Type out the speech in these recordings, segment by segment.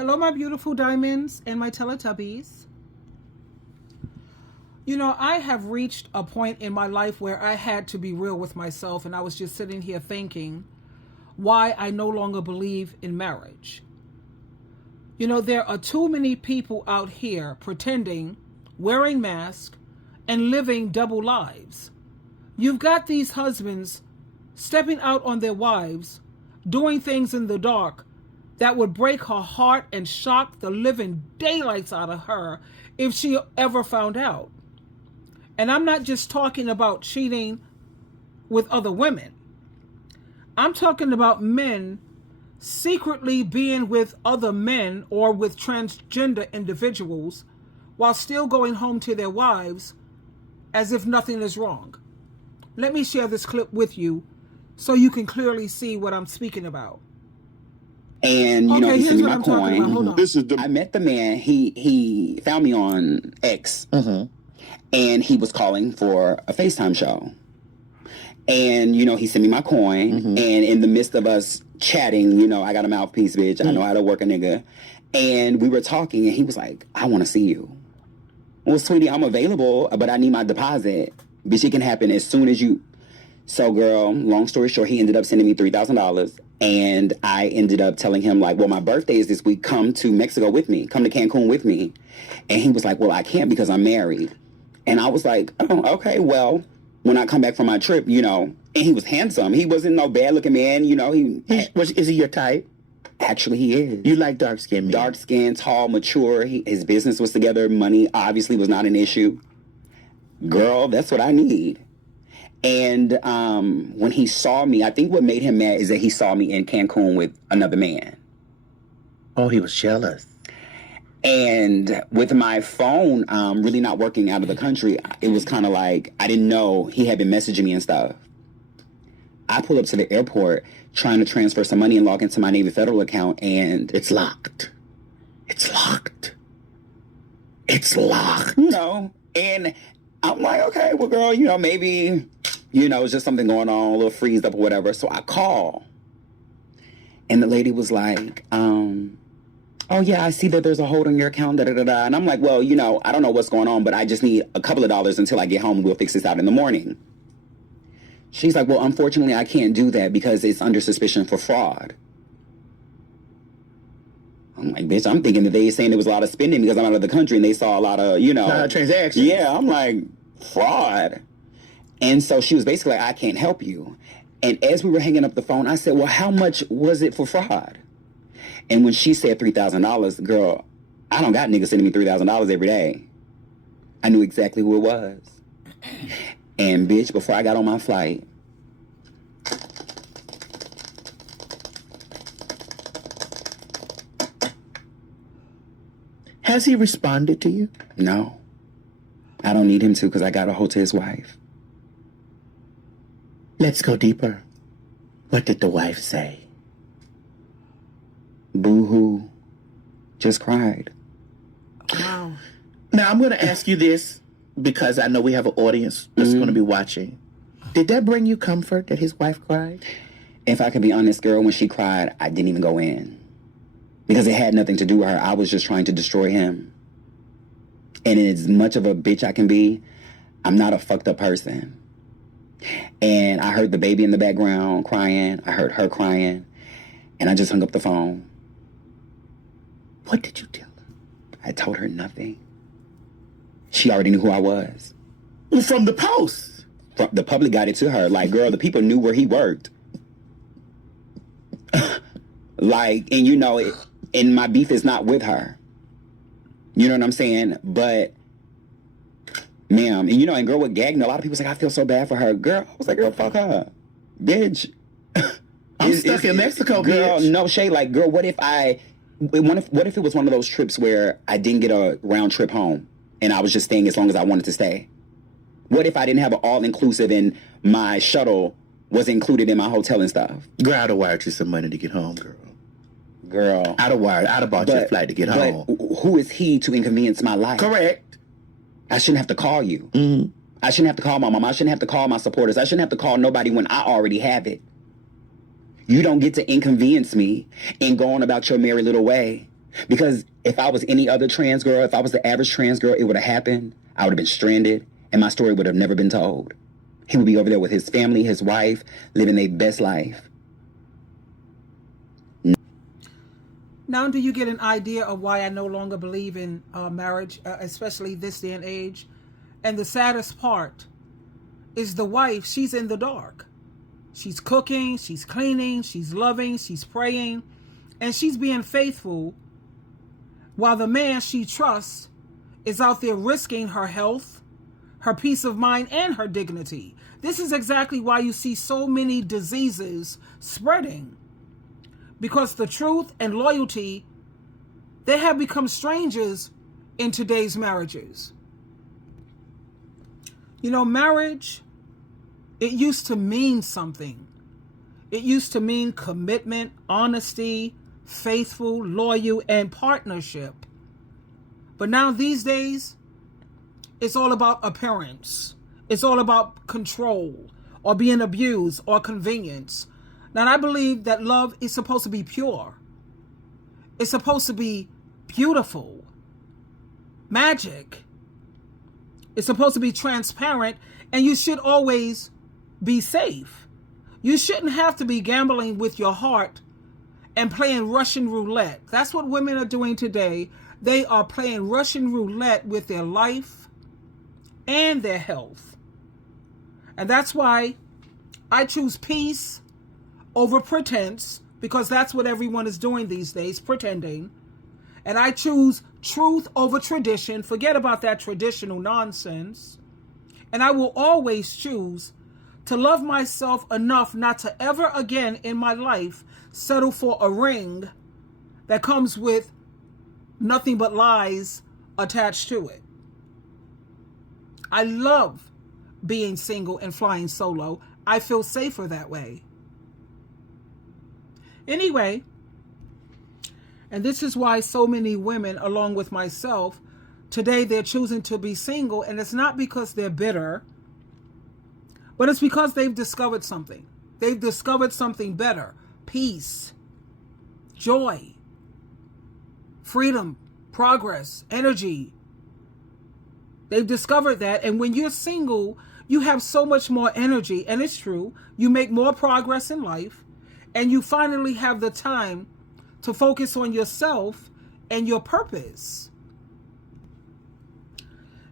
Hello, my beautiful diamonds and my Teletubbies. You know, I have reached a point in my life where I had to be real with myself, and I was just sitting here thinking why I no longer believe in marriage. You know, there are too many people out here pretending, wearing masks, and living double lives. You've got these husbands stepping out on their wives, doing things in the dark that would break her heart and shock the living daylights out of her if she ever found out. And I'm not just talking about cheating with other women. I'm talking about men secretly being with other men or with transgender individuals while still going home to their wives as if nothing is wrong. Let me share this clip with you so you can clearly see what I'm speaking about. And you know, he sent me my coin. Mm-hmm. I met the man. He found me on X, and he was calling for a FaceTime show. And you know, he sent me my coin, and in the midst of us chatting, you know, I got a mouthpiece, bitch. I know how to work a nigga. And we were talking, and he was like, "I want to see you." Well, sweetie, I'm available, but I need my deposit. Bitch, it can happen as soon as you. So, girl, long story short, he ended up sending me $3,000. And I ended up telling him, like, well, my birthday is this week. Come to Mexico with me. Come to Cancun with me. And he was like, well, I can't because I'm married. And I was like, oh, okay, well, when I come back from my trip, you know. And he was handsome. He wasn't no bad-looking man, you know. Is he your type? Actually, he is. You like dark-skinned men? Dark-skinned, tall, mature. His business was together. Money obviously was not an issue. Girl, that's what I need. And when he saw me, I think what made him mad is that he saw me in Cancun with another man. Oh, he was jealous. And with my phone really not working out of the country, it was kind of like, I didn't know he had been messaging me and stuff. I pull up to the airport trying to transfer some money and log into my Navy Federal account, and it's locked. It's locked. It's locked. You know, and I'm like, okay, well, girl, you know, maybe, you know, it's just something going on, a little freezed up or whatever. So I call. And the lady was like, oh, yeah, I see that there's a hold on your account, da-da-da-da. And I'm like, well, you know, I don't know what's going on, but I just need a couple of dollars until I get home. We'll fix this out in the morning. She's like, well, unfortunately, I can't do that because it's under suspicion for fraud. I'm like, bitch, I'm thinking that they saying there was a lot of spending because I'm out of the country and they saw a lot of, you know. Transactions. Yeah, I'm like, fraud. And so she was basically like, I can't help you. And as we were hanging up the phone, I said, well, how much was it for fraud? And when she said $3,000, girl, I don't got niggas sending me $3,000 every day. I knew exactly who it was. And bitch, before I got on my flight, has he responded to you? No. I don't need him to because I got a hold to his wife. Let's go deeper. What did the wife say? Boo-hoo. Just cried. Wow. Now, I'm going to ask you this because I know we have an audience that's going to be watching. Did that bring you comfort that his wife cried? If I could be honest, girl, when she cried, I didn't even go in. Because it had nothing to do with her. I was just trying to destroy him. And as much of a bitch I can be, I'm not a fucked up person. And I heard the baby in the background crying. I heard her crying. And I just hung up the phone. What did you tell her? I told her nothing. She already knew who I was. Well, from the post. The public got it to her. Like, girl, the people knew where he worked. Like, and you know, and my beef is not with her. You know what I'm saying? But, ma'am, and you know, and girl with Gagnon, a lot of people say, I feel so bad for her. Girl, I was like, girl, fuck her. Bitch. I'm stuck in Mexico, girl, bitch. No shade. Like, girl, what if it was one of those trips where I didn't get a round trip home and I was just staying as long as I wanted to stay? What if I didn't have an all-inclusive and my shuttle was included in my hotel and stuff? Girl, I'd have wired you some money to get home, girl. Girl. I'd have bought you a flight to get home. Who is he to inconvenience my life? Correct. I shouldn't have to call you. I shouldn't have to call my mom. I shouldn't have to call my supporters. I shouldn't have to call nobody when I already have it. You don't get to inconvenience me and go on about your merry little way Because if I was any other trans girl, if I was the average trans girl, it would have happened. I would have been stranded, and my story would have never been told. He would be over there with his family, his wife, living their best life. Now, do you get an idea of why I no longer believe in marriage, especially this day and age? And the saddest part is the wife, she's in the dark. She's cooking, she's cleaning, she's loving, she's praying, and she's being faithful, while the man she trusts is out there risking her health, her peace of mind, and her dignity. This is exactly why you see so many diseases spreading. Because the truth and loyalty, they have become strangers in today's marriages. You know, marriage, it used to mean something. It used to mean commitment, honesty, faithful, loyal, and partnership. But now these days, it's all about appearance. It's all about control or being abused or convenience. Now, I believe that love is supposed to be pure. It's supposed to be beautiful, magic. It's supposed to be transparent, and you should always be safe. You shouldn't have to be gambling with your heart and playing Russian roulette. That's what women are doing today. They are playing Russian roulette with their life and their health. And that's why I choose peace over pretense, because that's what everyone is doing these days, pretending. And I choose truth over tradition. Forget about that traditional nonsense. And I will always choose to love myself enough not to ever again in my life settle for a ring that comes with nothing but lies attached to it. I love being single and flying solo. I feel safer that way. Anyway, and this is why so many women, along with myself, today they're choosing to be single, and it's not because they're bitter, but it's because they've discovered something. They've discovered something better. Peace, joy, freedom, progress, energy. They've discovered that, and when you're single, you have so much more energy, and it's true. You make more progress in life, and you finally have the time to focus on yourself and your purpose.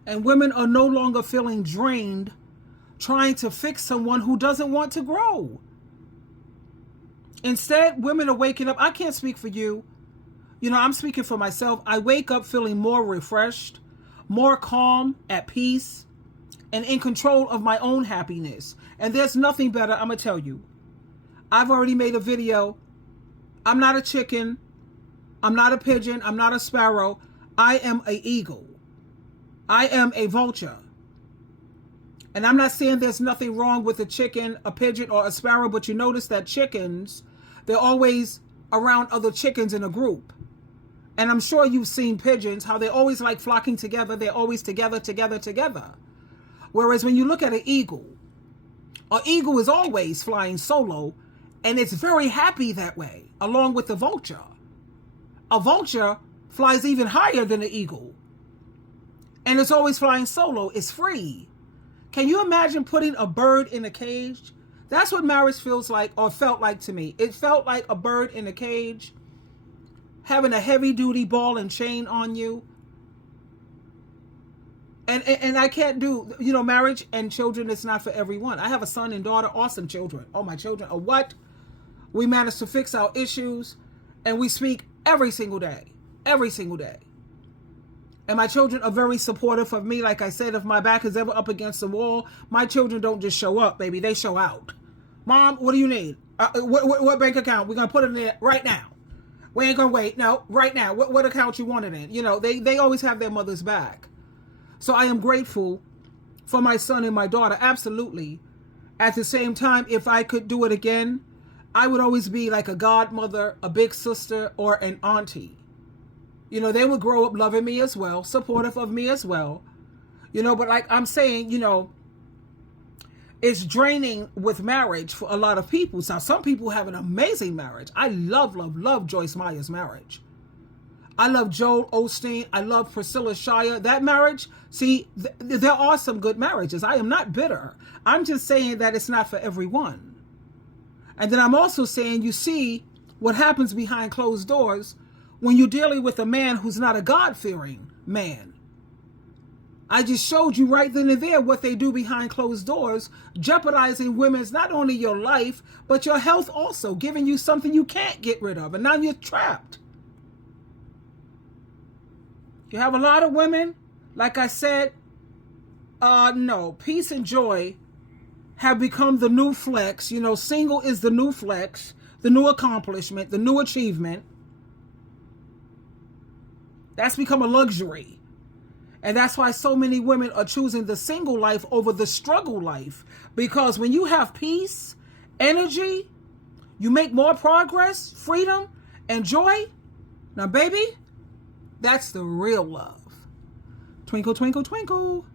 And women are no longer feeling drained trying to fix someone who doesn't want to grow. Instead, women are waking up. I can't speak for you. You know, I'm speaking for myself. I wake up feeling more refreshed, more calm, at peace, and in control of my own happiness. And there's nothing better, I'm going to tell you. I've already made a video. I'm not a chicken. I'm not a pigeon. I'm not a sparrow. I am an eagle. I am a vulture. And I'm not saying there's nothing wrong with a chicken, a pigeon, or a sparrow, but you notice that chickens, they're always around other chickens in a group. And I'm sure you've seen pigeons, how they always like flocking together. They're always together. Whereas when you look at an eagle is always flying solo, and it's very happy that way, along with the vulture. A vulture flies even higher than the eagle, and it's always flying solo. It's free. Can you imagine putting a bird in a cage? That's what marriage feels like, or felt like to me. It felt like a bird in a cage, having a heavy-duty ball and chain on you. And I can't do, you know, marriage and children is not for everyone. I have a son and daughter, awesome children. Oh, my children are what? We manage to fix our issues, and we speak every single day. And my children are very supportive of me. Like I said, if my back is ever up against the wall, my children don't just show up, baby. They show out. Mom, what do you need? What bank account? We're going to put it in there right now. We ain't going to wait. No, right now. What account you want it in? You know, they always have their mother's back. So I am grateful for my son and my daughter, absolutely. At the same time, if I could do it again, I would always be like a godmother, a big sister, or an auntie. You know, they would grow up loving me as well, supportive of me as well. You know, but like I'm saying, you know, it's draining with marriage for a lot of people. So some people have an amazing marriage. I love Joyce Meyer's marriage. I love Joel Osteen. I love Priscilla Shire. That marriage, see, there are some good marriages. I am not bitter. I'm just saying that it's not for everyone. And then I'm also saying, you see what happens behind closed doors when you're dealing with a man who's not a God-fearing man. I just showed you right then and there what they do behind closed doors, jeopardizing women's not only your life, but your health also, giving you something you can't get rid of, and now you're trapped. You have a lot of women, like I said, no, peace and joy have become the new flex. You know, single is the new flex, the new accomplishment, the new achievement. That's become a luxury. And that's why so many women are choosing the single life over the struggle life. Because when you have peace, energy, you make more progress, freedom, and joy. Now, baby, that's the real love. Twinkle, twinkle, twinkle.